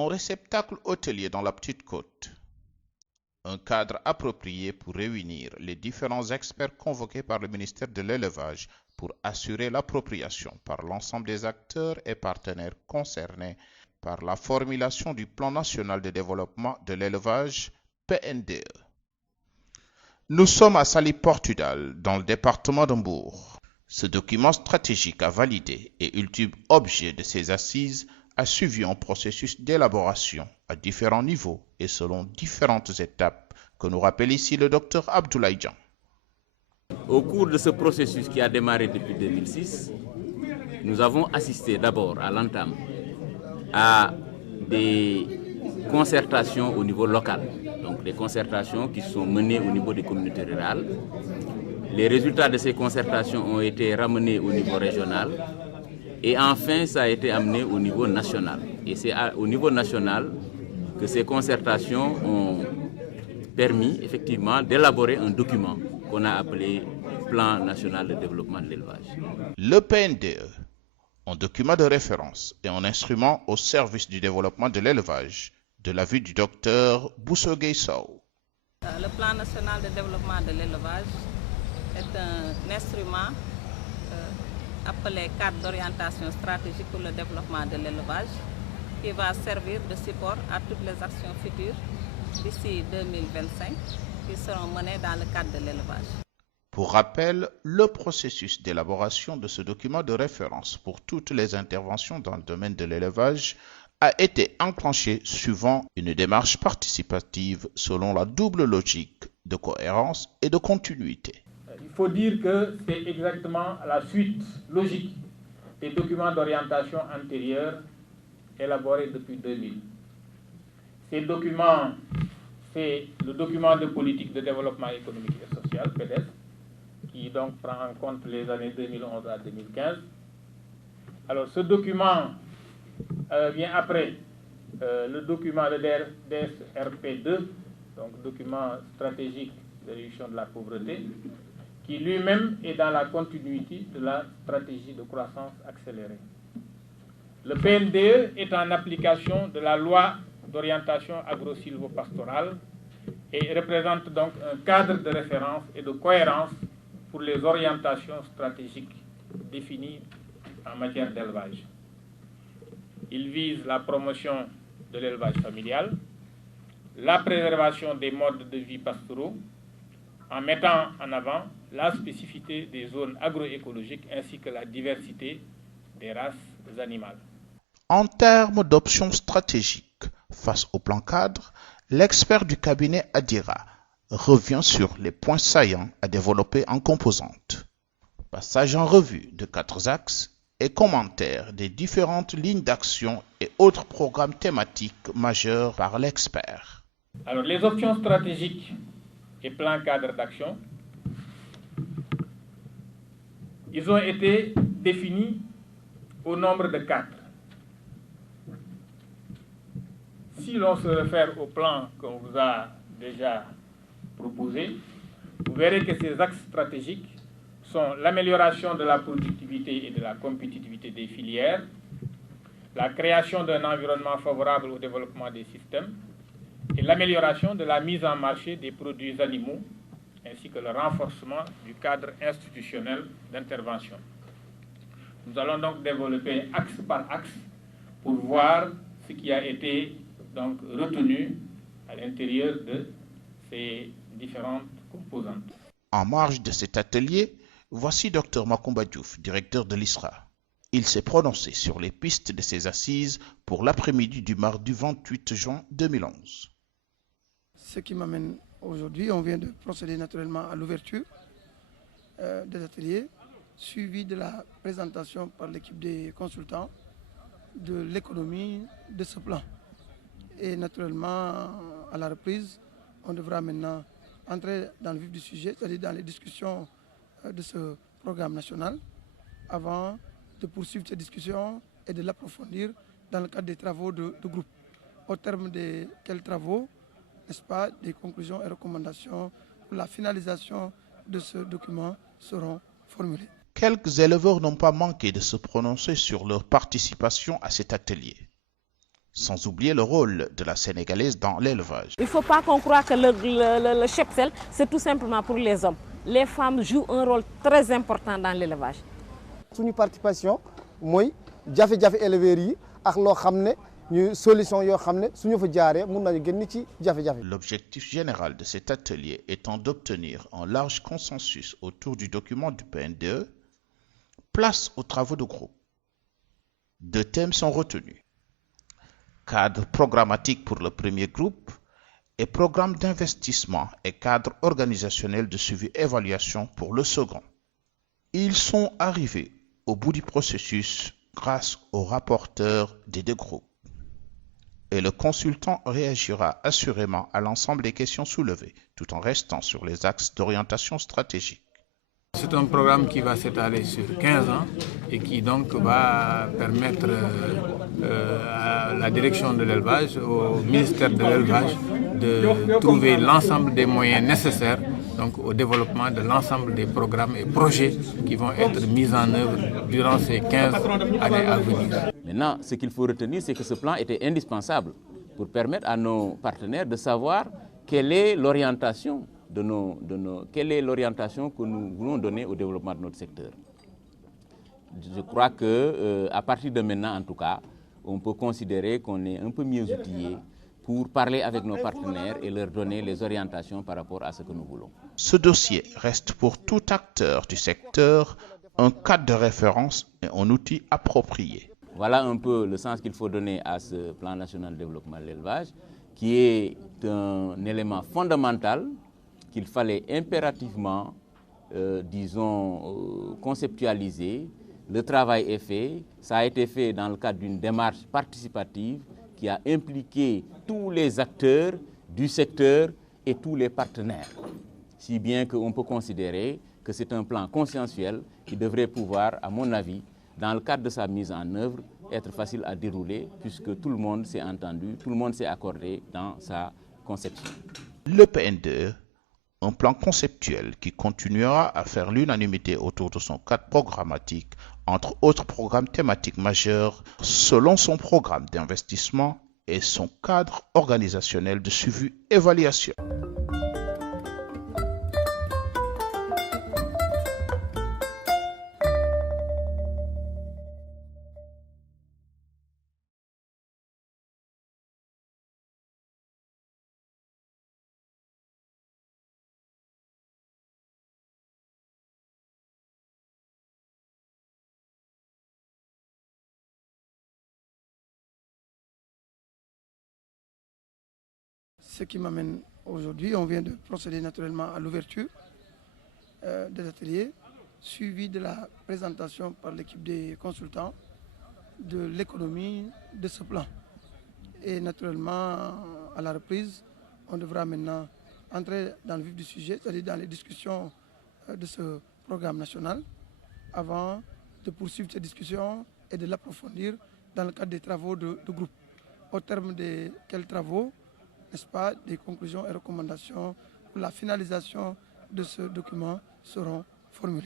Un réceptacle hôtelier dans la Petite Côte. Un cadre approprié pour réunir les différents experts convoqués par le ministère de l'Élevage pour assurer l'appropriation par l'ensemble des acteurs et partenaires concernés par la formulation du Plan national de développement de l'élevage PNDE. Nous sommes à Saly Portudal, dans le département d'Mbour. Ce document stratégique à valider et ultime objet de ces assises a suivi un processus d'élaboration à différents niveaux et selon différentes étapes que nous rappelle ici le docteur Abdoulaye Dian. Au cours de ce processus qui a démarré depuis 2006, nous avons assisté d'abord à l'entame à des concertations au niveau local, donc des concertations qui sont menées au niveau des communautés rurales. Les résultats de ces concertations ont été ramenés au niveau régional et enfin ça a été amené au niveau national. Et c'est au niveau national que ces concertations ont permis effectivement d'élaborer un document qu'on a appelé Plan national de développement de l'élevage. Le PNDE, un document de référence et un instrument au service du développement de l'élevage, de l'avis du docteur Bousso Gueye Sow. Le Plan national de développement de l'élevage est un instrument appelé cadre d'orientation stratégique pour le développement de l'élevage qui va servir de support à toutes les actions futures d'ici 2025 qui seront menées dans le cadre de l'élevage. Pour rappel, le processus d'élaboration de ce document de référence pour toutes les interventions dans le domaine de l'élevage a été enclenché suivant une démarche participative selon la double logique de cohérence et de continuité. Il faut dire que c'est exactement la suite logique des documents d'orientation antérieurs élaborés depuis 2000. Ces documents, c'est le document de politique de développement économique et social, PDES, qui donc prend en compte les années 2011 à 2015. Alors ce document vient après le document de DSRP2, donc document stratégique de réduction de la pauvreté, qui lui-même est dans la continuité de la stratégie de croissance accélérée. Le PNDE est en application de la loi d'orientation agro-silvopastorale et représente donc un cadre de référence et de cohérence pour les orientations stratégiques définies en matière d'élevage. Il vise la promotion de l'élevage familial, la préservation des modes de vie pastoraux, en mettant en avant la spécificité des zones agroécologiques ainsi que la diversité des races animales. En termes d'options stratégiques face au plan cadre, l'expert du cabinet Adira revient sur les points saillants à développer en composantes. Passage en revue de 4 axes et commentaires des différentes lignes d'action et autres programmes thématiques majeurs par l'expert. Alors, les options stratégiques et plans cadres d'action, ils ont été définis au nombre de 4. Si l'on se réfère au plan qu'on vous a déjà proposé, vous verrez que ces axes stratégiques sont l'amélioration de la productivité et de la compétitivité des filières, la création d'un environnement favorable au développement des systèmes et l'amélioration de la mise en marché des produits animaux, ainsi que le renforcement du cadre institutionnel d'intervention. Nous allons donc développer axe par axe pour voir ce qui a été donc retenu à l'intérieur de ces différentes composantes. En marge de cet atelier, voici Dr Macoumba Diouf, directeur de l'ISRA. Il s'est prononcé sur les pistes de ces assises pour l'après-midi du mardi 28 juin 2011. Ce qui m'amène aujourd'hui, on vient de procéder naturellement à l'ouverture des ateliers, suivi de la présentation par l'équipe des consultants de l'économie de ce plan. Et naturellement, à la reprise, on devra maintenant entrer dans le vif du sujet, c'est-à-dire dans les discussions de ce programme national, avant de poursuivre ces discussions et de l'approfondir dans le cadre des travaux de groupe. Au terme de quels travaux, n'est-ce pas, des conclusions et recommandations pour la finalisation de ce document seront formulées. Quelques éleveurs n'ont pas manqué de se prononcer sur leur participation à cet atelier. sans oublier le rôle de la Sénégalaise dans l'élevage. Il ne faut pas qu'on croie que le cheptel, c'est tout simplement pour les hommes. Les femmes jouent un rôle très important dans l'élevage. Suñu participation mooy jafe-jafe éleveurs yi ak loo xam ne ñu solution yoo xam ne suñu fa jaaree mun nañu génn ci jafe-jafe. L'objectif général de cet atelier étant d'obtenir un large consensus autour du document du PNDE, place aux travaux de groupe. Deux thèmes sont retenus. Cadre programmatique pour le premier groupe et programme d'investissement et cadre organisationnel de suivi-évaluation pour le second. Ils sont arrivés au bout du processus grâce au rapporteur des deux groupes. Et le consultant réagira assurément à l'ensemble des questions soulevées, tout en restant sur les axes d'orientation stratégique. C'est un programme qui va s'étaler sur 15 ans et qui donc va permettre à la direction de l'élevage, au ministère de l'élevage, de trouver l'ensemble des moyens nécessaires donc, au développement de l'ensemble des programmes et projets qui vont être mis en œuvre durant ces 15 années à venir. Maintenant, ce qu'il faut retenir, c'est que ce plan était indispensable pour permettre à nos partenaires de savoir quelle est l'orientation quelle est l'orientation que nous voulons donner au développement de notre secteur. Je crois qu'à partir de maintenant, en tout cas, on peut considérer qu'on est un peu mieux outillé pour parler avec nos partenaires et leur donner les orientations par rapport à ce que nous voulons. Ce dossier reste pour tout acteur du secteur un cadre de référence et un outil approprié. Voilà un peu le sens qu'il faut donner à ce plan national de développement de l'élevage, qui est un élément fondamental qu'il fallait impérativement, conceptualiser. Le travail est fait. Ça a été fait dans le cadre d'une démarche participative qui a impliqué tous les acteurs du secteur et tous les partenaires. Si bien qu'on peut considérer que c'est un plan conscientiel qui devrait pouvoir, à mon avis, dans le cadre de sa mise en œuvre, être facile à dérouler puisque tout le monde s'est entendu, tout le monde s'est accordé dans sa conception. Le PNDE, un plan conceptuel qui continuera à faire l'unanimité autour de son cadre programmatique, entre autres programmes thématiques majeurs, selon son programme d'investissement et son cadre organisationnel de suivi-évaluation. Ce qui m'amène aujourd'hui, on vient de procéder naturellement à l'ouverture des ateliers, suivi de la présentation par l'équipe des consultants de l'économie de ce plan. Et naturellement, à la reprise, on devra maintenant entrer dans le vif du sujet, c'est-à-dire dans les discussions de ce programme national, avant de poursuivre ces discussions et de l'approfondir dans le cadre des travaux de groupe. Au terme de quels travaux, n'est-ce pas, des conclusions et recommandations pour la finalisation de ce document seront formulées.